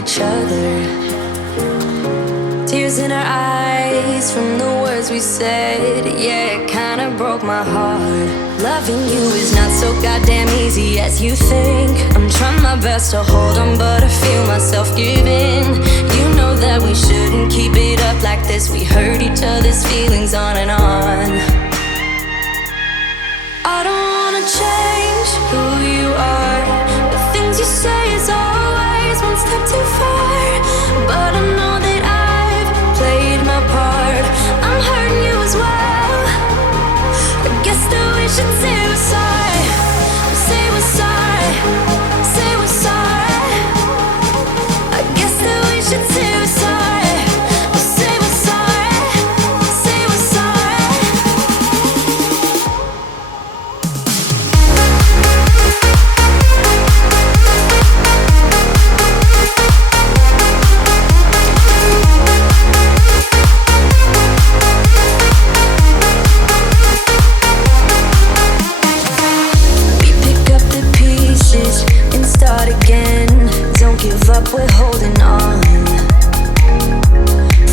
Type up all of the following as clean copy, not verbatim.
each other. Tears in our eyes from the words we said. Yeah, it kinda broke my heart. Loving you is not so goddamn easy as you think. I'm trying my best to hold on, but I feel myself giving. You know that we shouldn't keep it up like this. We hurt each other's feelings on and on. I don't wanna change who you are. The things you say is always one step too far. But I know that I've played my part. I'm hurting you as well. I guess that we should say we're sorry. Say we're sorry. Say we're sorry. I guess that we should say we're sorry. Say we're sorry. Say we're sorry. Start again, don't give up, we're holding on.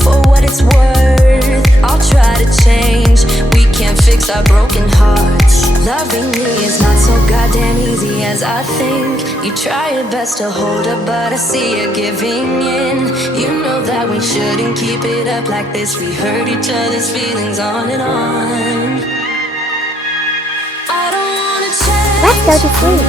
For what it's worth, I'll try to change. We can't fix our broken hearts. Loving me is not so goddamn easy as I think. You try your best to hold up, but I see you giving in. You know that we shouldn't keep it up like this. We hurt each other's feelings on and on. I don't wanna change. Let's go to sleep.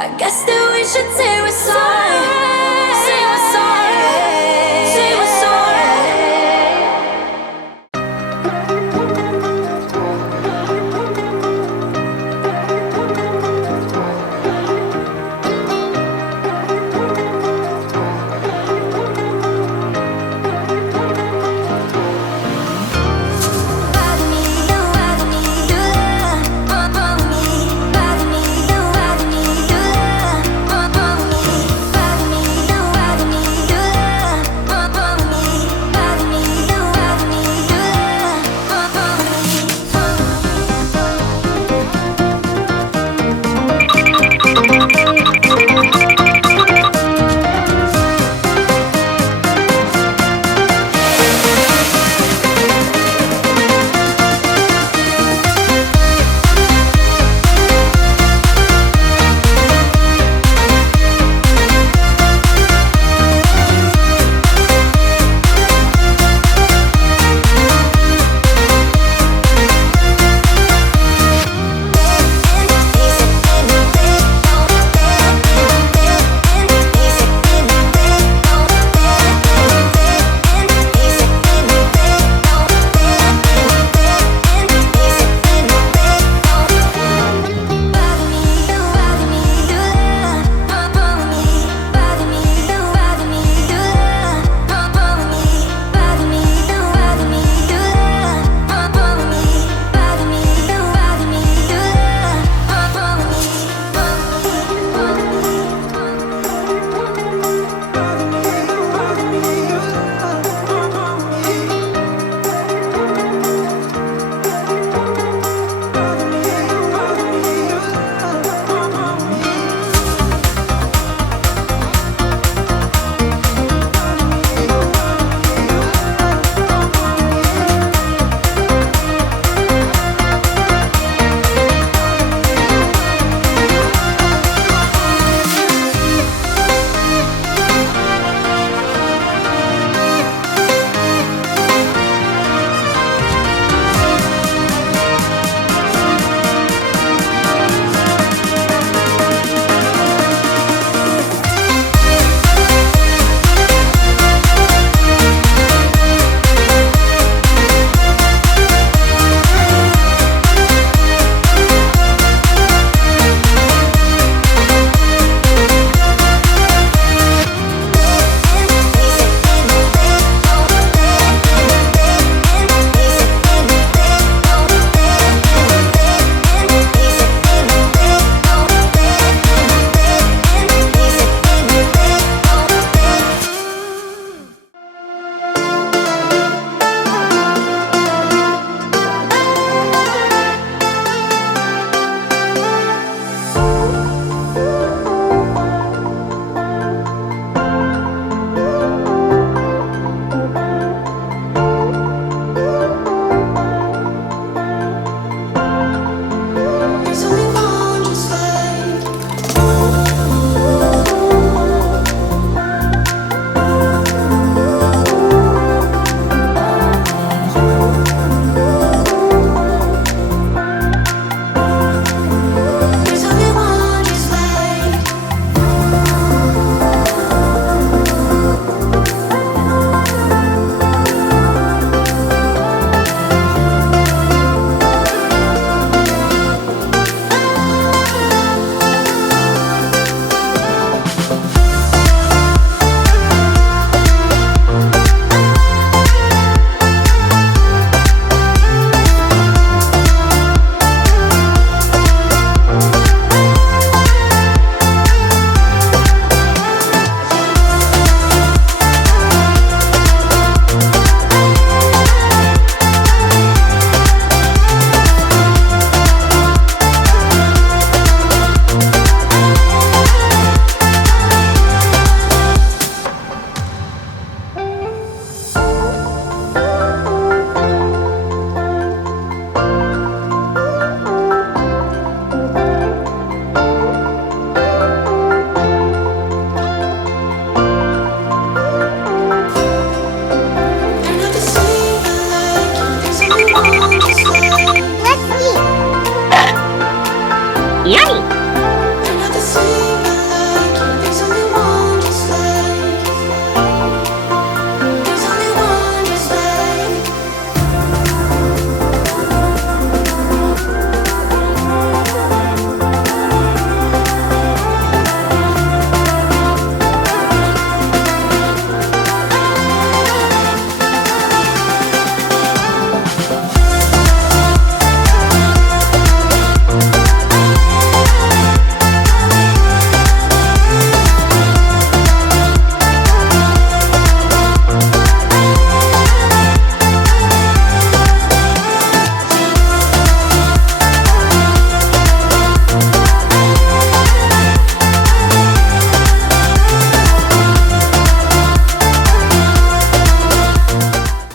I guess that we should say we're sorry.